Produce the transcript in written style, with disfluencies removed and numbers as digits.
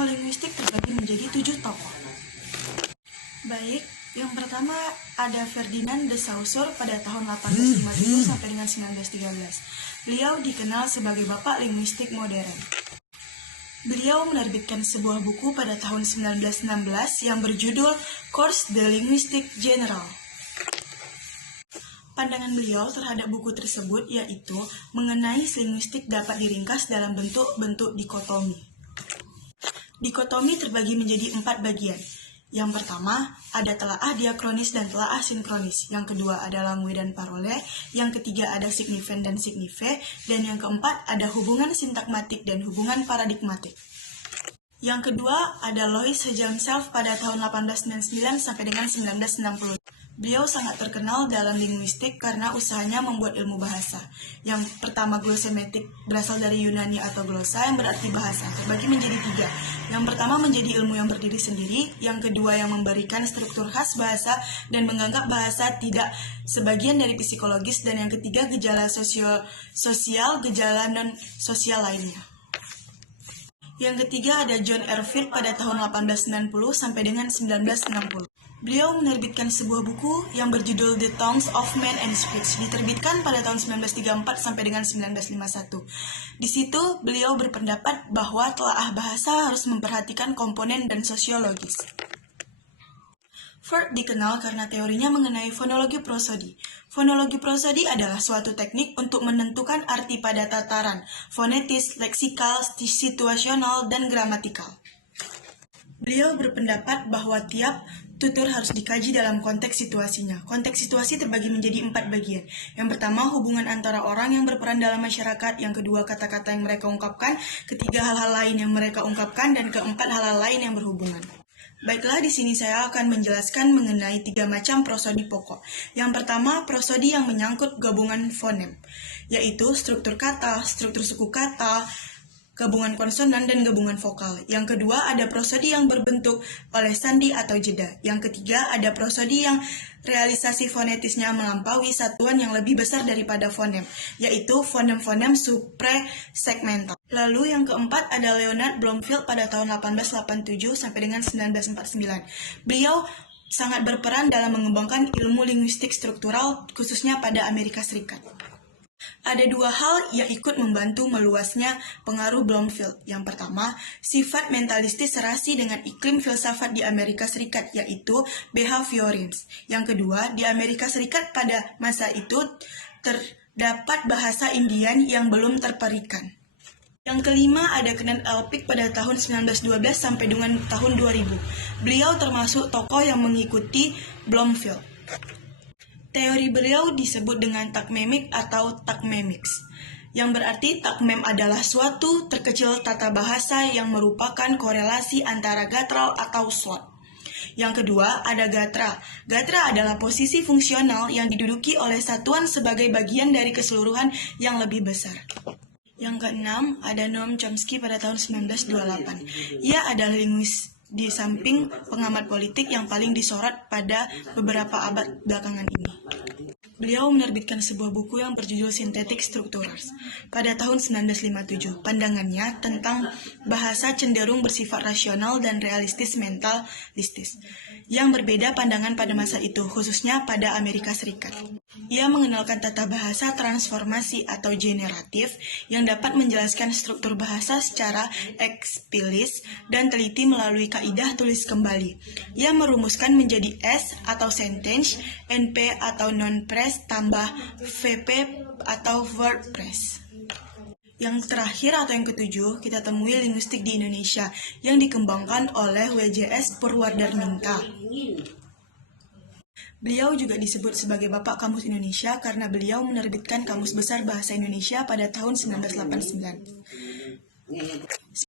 Tokoh linguistik terbagi menjadi 7 tokoh. Baik, yang pertama ada Ferdinand de Saussure pada tahun 1857 sampai dengan 1913. Beliau dikenal sebagai bapak linguistik modern. Beliau menerbitkan sebuah buku pada tahun 1916 yang berjudul Cours de Linguistique Générale. Pandangan beliau terhadap buku tersebut yaitu mengenai linguistik dapat diringkas dalam bentuk-bentuk dikotomi. Dikotomi terbagi menjadi 4 bagian. Yang pertama, ada telaah diakronis dan telaah sinkronis. Yang kedua ada langue dan parole. Yang ketiga ada signifen dan signife. Dan yang keempat ada hubungan sintakmatik dan hubungan paradigmatik. Yang kedua ada Louis himself pada tahun 1899 sampai dengan 1960. Beliau sangat terkenal dalam linguistik karena usahanya membuat ilmu bahasa. Yang pertama glossemetik berasal dari Yunani atau glossa yang berarti bahasa, terbagi menjadi 3. Yang pertama menjadi ilmu yang berdiri sendiri, yang kedua yang memberikan struktur khas bahasa dan menganggap bahasa tidak sebagian dari psikologis, dan yang ketiga gejala sosial, gejala non-sosial lainnya. Yang ketiga ada John Ervin pada tahun 1890 sampai dengan 1960. Beliau menerbitkan sebuah buku yang berjudul The Tongues of Man and Speech, diterbitkan pada tahun 1934 sampai dengan 1951. Di situ beliau berpendapat bahwa telaah bahasa harus memperhatikan komponen dan sosiologis. Ford dikenal karena teorinya mengenai fonologi prosodi. Fonologi prosodi adalah suatu teknik untuk menentukan arti pada tataran fonetis, leksikal, situasional, dan gramatikal. Beliau berpendapat bahwa tiap tutur harus dikaji dalam konteks situasinya. Konteks situasi terbagi menjadi 4 bagian. Yang pertama, hubungan antara orang yang berperan dalam masyarakat. Yang kedua, kata-kata yang mereka ungkapkan. Ketiga, hal-hal lain yang mereka ungkapkan. Dan keempat, hal-hal lain yang berhubungan. Baiklah, di sini saya akan menjelaskan mengenai 3 macam prosodi pokok. Yang pertama, prosodi yang menyangkut gabungan fonem, yaitu struktur kata, struktur suku kata, gabungan konsonan, dan gabungan vokal. Yang kedua, ada prosodi yang berbentuk oleh sandi atau jeda. Yang ketiga, ada prosodi yang realisasi fonetisnya melampaui satuan yang lebih besar daripada fonem, yaitu fonem-fonem supra-segmental. Lalu yang keempat ada Leonard Bloomfield pada tahun 1887 sampai dengan 1949. Beliau sangat berperan dalam mengembangkan ilmu linguistik struktural, khususnya pada Amerika Serikat. Ada 2 hal yang ikut membantu meluasnya pengaruh Bloomfield. Yang pertama, sifat mentalistis serasi dengan iklim filsafat di Amerika Serikat, yaitu behaviorism. Yang kedua, di Amerika Serikat pada masa itu terdapat bahasa Indian yang belum terperikan. Yang kelima ada Kenneth Alpic pada tahun 1912 sampai dengan tahun 2000. Beliau termasuk tokoh yang mengikuti Bloomfield. Teori beliau disebut dengan takmemic atau takmemics, yang berarti takmem adalah suatu terkecil tata bahasa yang merupakan korelasi antara guttural atau slot. Yang kedua ada gatra. Gatra adalah posisi fungsional yang diduduki oleh satuan sebagai bagian dari keseluruhan yang lebih besar. Yang keenam ada Noam Chomsky pada tahun 1928. Ia adalah linguis di samping pengamat politik yang paling disorot pada beberapa abad belakangan ini. Beliau menerbitkan sebuah buku yang berjudul Synthetic Structures pada tahun 1957. Pandangannya tentang bahasa cenderung bersifat rasional dan realistis mentalistis, yang berbeda pandangan pada masa itu, khususnya pada Amerika Serikat. Ia mengenalkan tata bahasa transformasi atau generatif yang dapat menjelaskan struktur bahasa secara eksplisit dan teliti melalui kaidah tulis kembali. Ia merumuskan menjadi S atau sentence, NP atau non-phrase, tambah VP atau WordPress. Yang terakhir atau yang ketujuh, kita temui linguistik di Indonesia yang dikembangkan oleh WJS Purwadarminta. Beliau juga disebut sebagai Bapak Kamus Indonesia karena beliau menerbitkan Kamus Besar Bahasa Indonesia pada tahun 1989.